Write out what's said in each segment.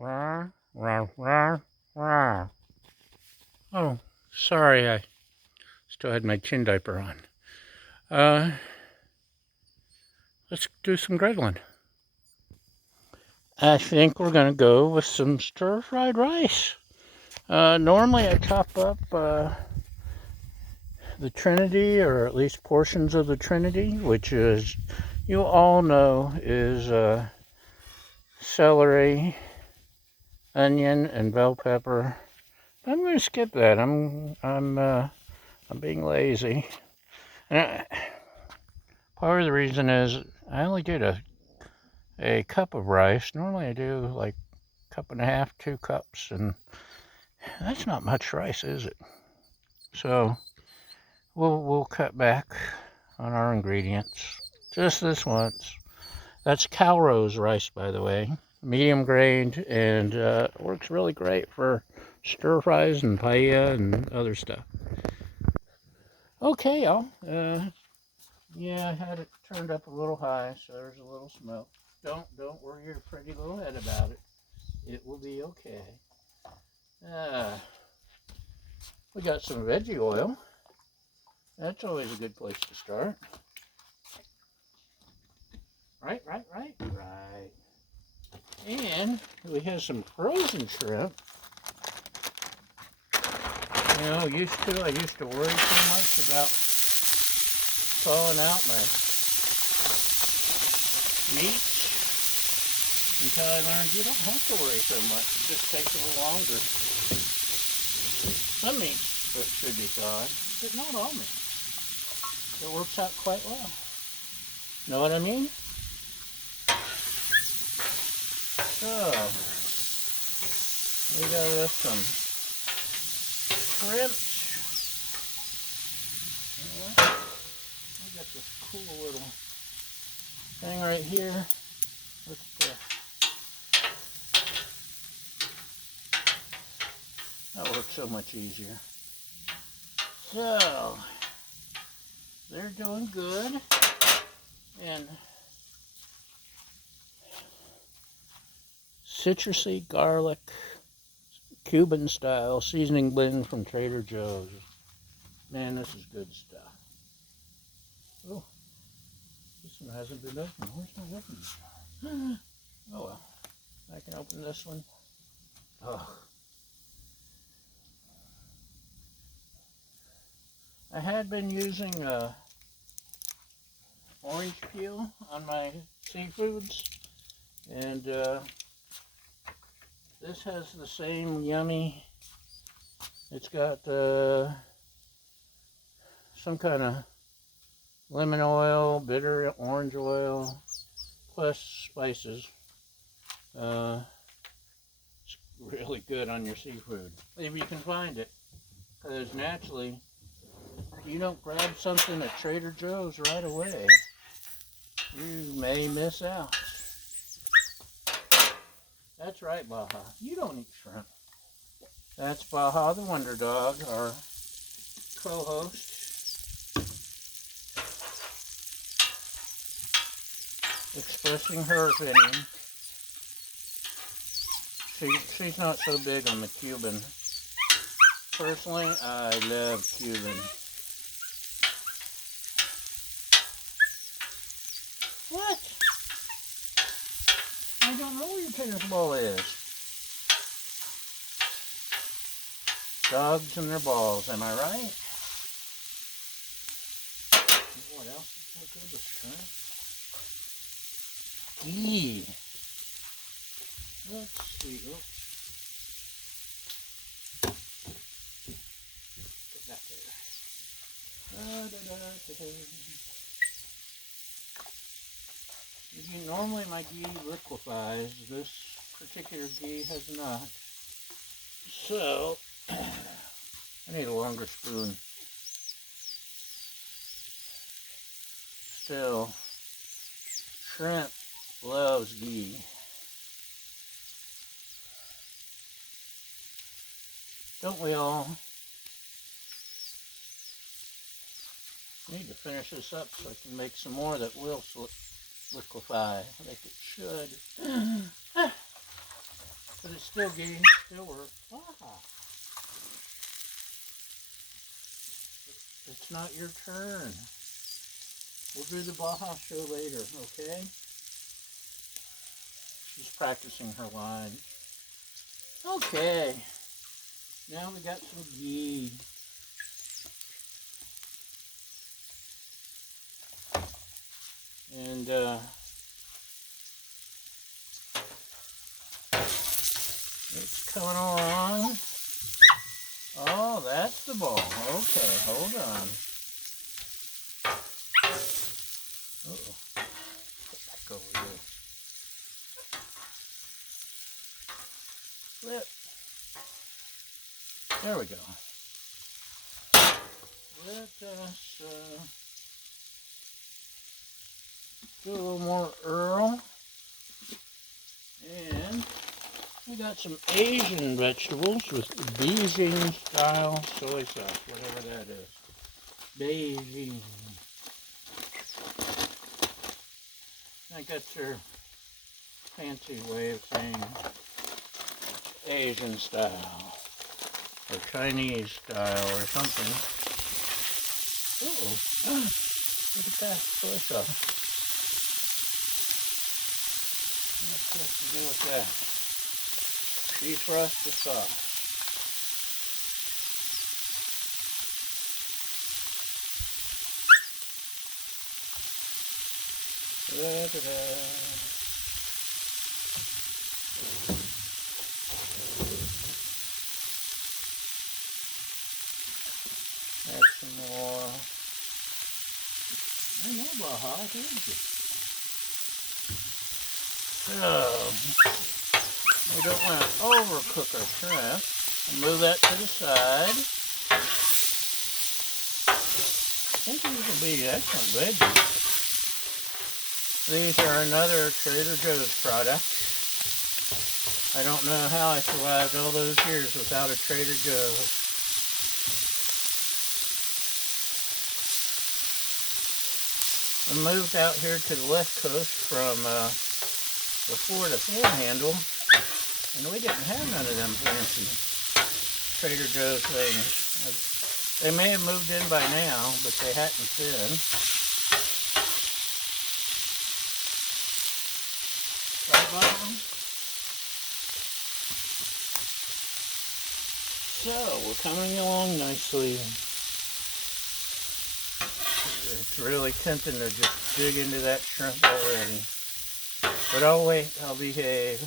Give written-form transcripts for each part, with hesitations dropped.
Rah, rah, rah, rah. Oh, sorry, I still had my chin diaper on. Uh, let's do some griddling. I think we're gonna go with some stir-fried rice. Normally I chop up the Trinity, or at least portions of the Trinity, which is, you all know, is celery, onion, and bell pepper. I'm going to skip that. I'm being lazy. Part of the reason is I only did a cup of rice. Normally I do like a cup and a half, 2 cups, and that's not much rice, is it? So we'll cut back on our ingredients just this once. That's Calrose rice, by the way, medium grained, and works really great for stir fries and paella and other stuff. Okay, y'all. Yeah, I had it turned up a little high, so there's a little smoke. Don't worry your pretty little head about it. It will be okay. We got some veggie oil. That's always a good place to start. Right. And we have some frozen shrimp. I used to worry so much about thawing out my meats until I learned you don't have to worry so much. It just takes a little longer. Some meats should be thawed, but not all meat. It works out quite well. Know what I mean? So, we got us some shrimp. I got this cool little thing right here. That works so much easier. So, they're doing good. And citrusy garlic, Cuban style seasoning blend from Trader Joe's. Man, this is good stuff. Oh, this one hasn't been opened. Where's my opening jar? Oh well, I can open this one. Oh. I had been using orange peel on my seafoods, and this has the same yummy. It's got some kind of lemon oil, bitter orange oil, plus spices. It's really good on your seafood, if you can find it, because naturally, if you don't grab something at Trader Joe's right away, you may miss out. That's right, Baja. You don't eat shrimp. That's Baja the Wonder Dog, our co-host. Expressing her opinion. She's not so big on the Cuban. Personally, I love Cuban. What? I don't know where your tennis ball is. Dogs and their balls, am I right? What else is so good with shrimp? Ghee. Let's see. Oops. Get that there. Normally my ghee liquefies. This particular ghee has not. So, I need a longer spoon. Still, shrimp loves ghee. Don't we all? Need to finish this up so I can make some more that will liquefy like it should. Because But it's still getting, still works. Baja. It's not your turn. We'll do the Baja show later, okay? She's practicing her line. Okay. Now we got some ghee. And it's coming on. Oh, that's the ball. Okay, hold on. Uh-oh. Put back over here. Flip. There we go. Let us do a little more Earl. And we got some Asian vegetables with Beijing style soy sauce, whatever that is. Beijing. I think that's their fancy way of saying Asian style or Chinese style or something. Uh-oh. Ah, look at that soy sauce. What's supposed to do with that? Defrost the sauce. Da-da-da. Add some more. I know Baja, I told you. So, we don't want to overcook our shrimp. We'll move that to the side. I think these will be excellent veggies. These are another Trader Joe's product. I don't know how I survived all those years without a Trader Joe's. I moved out here to the West Coast from the Florida Panhandle, and we didn't have none of them fancy Trader Joe's things. They may have moved in by now, but they hadn't been. So, we're coming along nicely. It's really tempting to just dig into that shrimp already. But I'll wait, I'll behave.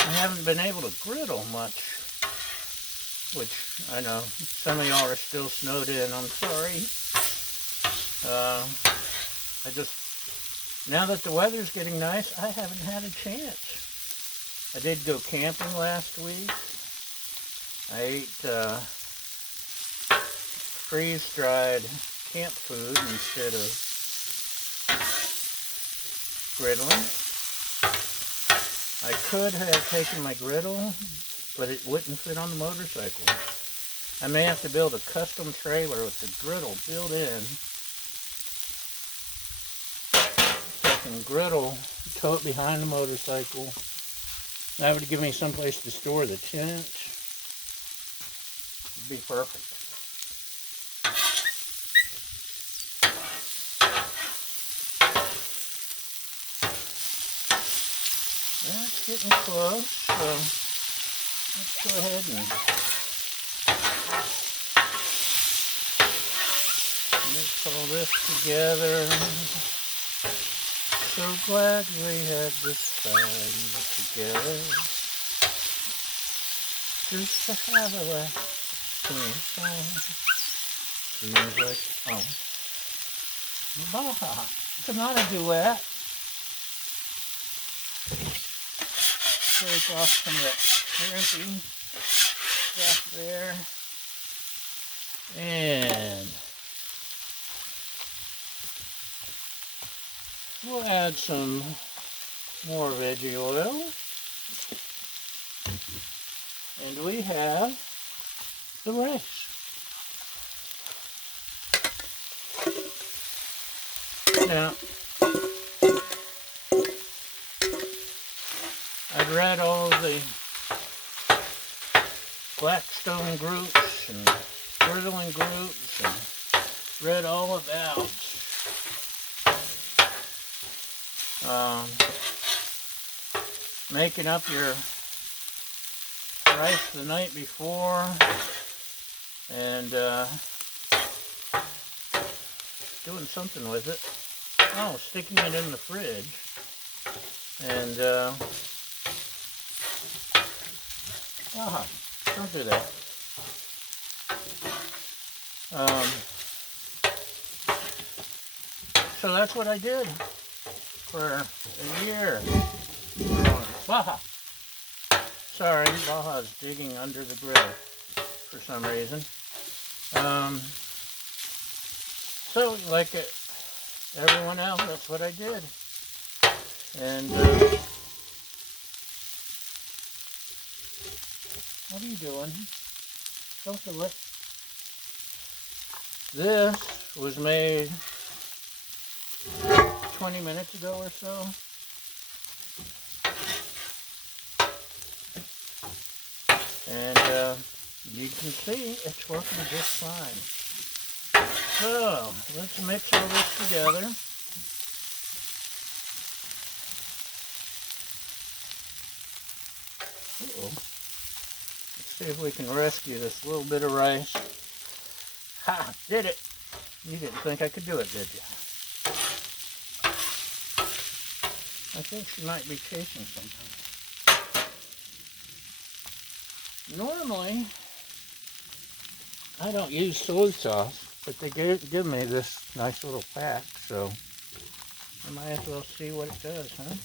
I haven't been able to griddle much, which I know some of y'all are still snowed in, I'm sorry. Now that the weather's getting nice, I haven't had a chance. I did go camping last week. I ate freeze-dried camp food instead of griddling. I could have taken my griddle, but it wouldn't fit on the motorcycle. I may have to build a custom trailer with the griddle built in. So I can griddle, tow it behind the motorcycle. That would give me someplace to store the tent. It'd be perfect. That's getting close, so let's go ahead and mix all this together. So glad we had this time together. Just to have a laugh. Seems like, oh, Baja. It's not a duet. Take off some of that shrimpy stuff there. And we'll add some more veggie oil. And we have the rice. Now, read all the Blackstone groups and Griddle groups and read all about making up your rice the night before and doing something with it. Oh, sticking it in the fridge. And don't do that. So that's what I did for a year. Baja. Sorry, Baja's digging under the grill for some reason. So, like everyone else, that's what I did. And, what are you doing? Don't do it. This was made 20 minutes ago or so. And you can see it's working just fine. So, let's mix all this together. Let's see if we can rescue this little bit of rice. Ha! Did it! You didn't think I could do it, did you? I think she might be chasing something. Normally, I don't use soy sauce, but they give me this nice little pack, so I might as well see what it does, huh?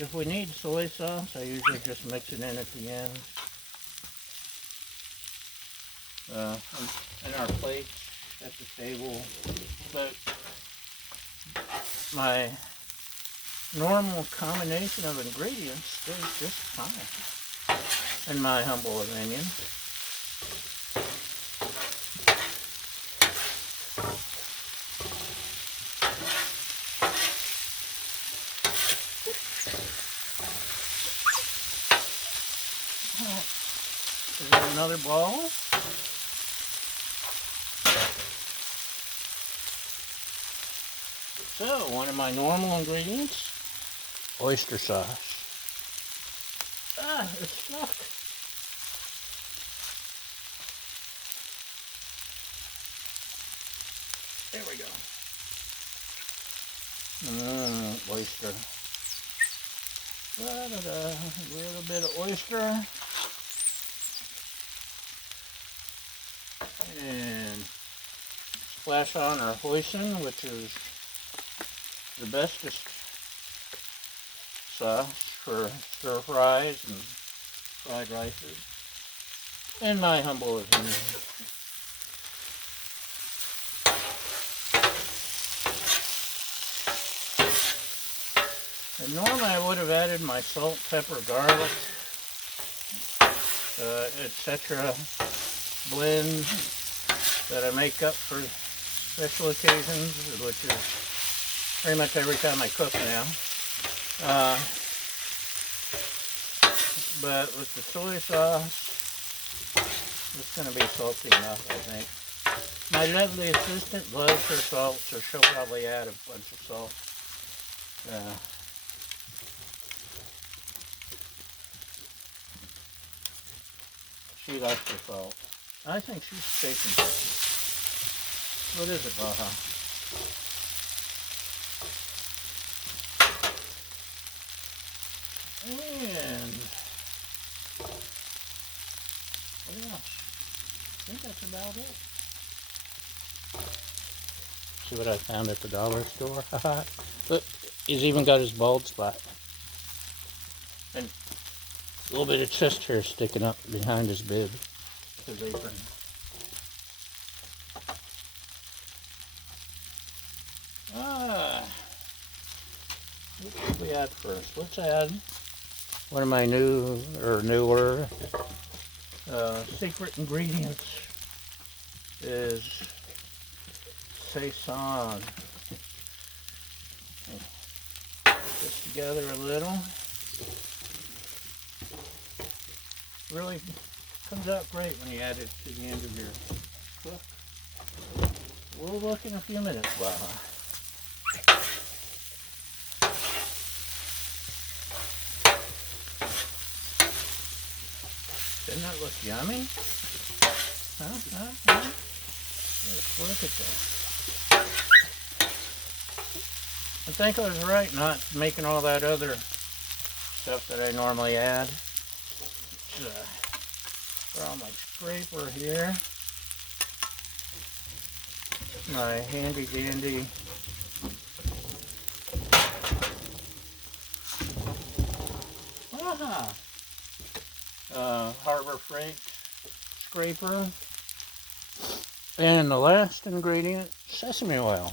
If we need soy sauce, I usually just mix it in at the end. In our plates at the table, but my normal combination of ingredients stays just fine, in my humble opinion. Is there another ball? So, one of my normal ingredients, oyster sauce. Ah, it's stuck. There we go. Oyster. A little bit of oyster. And splash on our hoisin, which is the bestest sauce for stir fries and fried rices, in my humble opinion. And normally I would have added my salt, pepper, garlic, etc. blend that I make up for special occasions, which is pretty much every time I cook now. But with the soy sauce, it's going to be salty enough, I think. My lovely assistant loves her salt, so she'll probably add a bunch of salt. She likes her salt. I think she's chasing something. What is it, Baja? And what else? I think that's about it. See what I found at the dollar store? Look, he's even got his bald spot. And a little bit of chest hair sticking up behind his bib. His apron. What should we add first? Let's add one of my newer secret ingredients is saison. This together a little. Really comes out great when you add it to the end of your cook. We'll look in a few minutes, Baja. Doesn't that look yummy? Huh? Let's look at that. I think I was right not making all that other stuff that I normally add. Throw my scraper here. My handy dandy Harbor Freight scraper. And the last ingredient, sesame oil.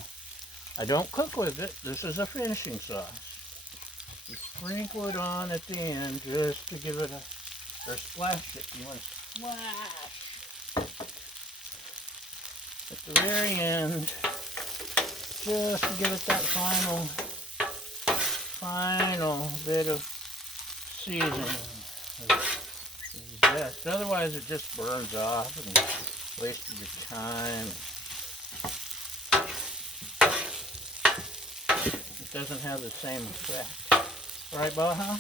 I don't cook with it. This is a finishing sauce. You sprinkle it on at the end just to give it a, or splash it. You want to splash at the very end, just to give it that final bit of seasoning. Yes, otherwise it just burns off and wasted your time. It doesn't have the same effect. Right, Baja?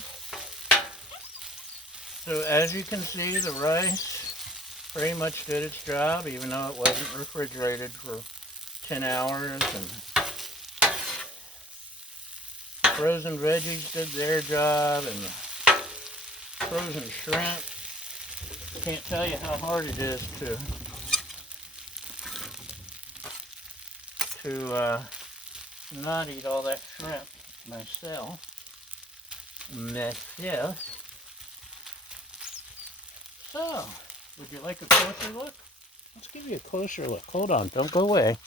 So as you can see, the rice pretty much did its job, even though it wasn't refrigerated for 10 hours. And frozen veggies did their job, and frozen shrimp. Can't tell you how hard it is to not eat all that shrimp myself. So, would you like a closer look? Let's give you a closer look. Hold on, don't go away.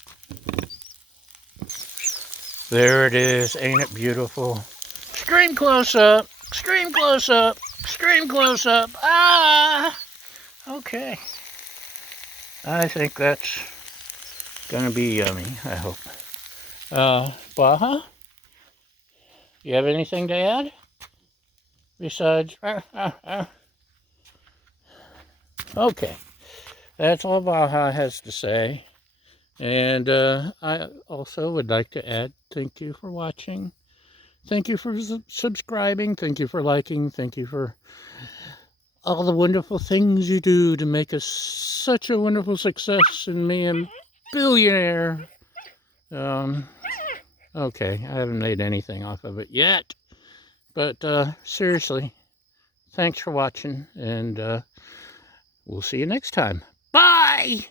There it is. Ain't it beautiful? Extreme close up. Extreme close up. Extreme close up. Ah! Okay. I think that's gonna be yummy, I hope. Baja? You have anything to add? Besides, okay. That's all Baja has to say. And I also would like to add, thank you for watching. Thank you for subscribing. Thank you for liking. Thank you for all the wonderful things you do to make us such a wonderful success and me a billionaire. Okay, I haven't made anything off of it yet. But seriously, thanks for watching, and we'll see you next time. Bye!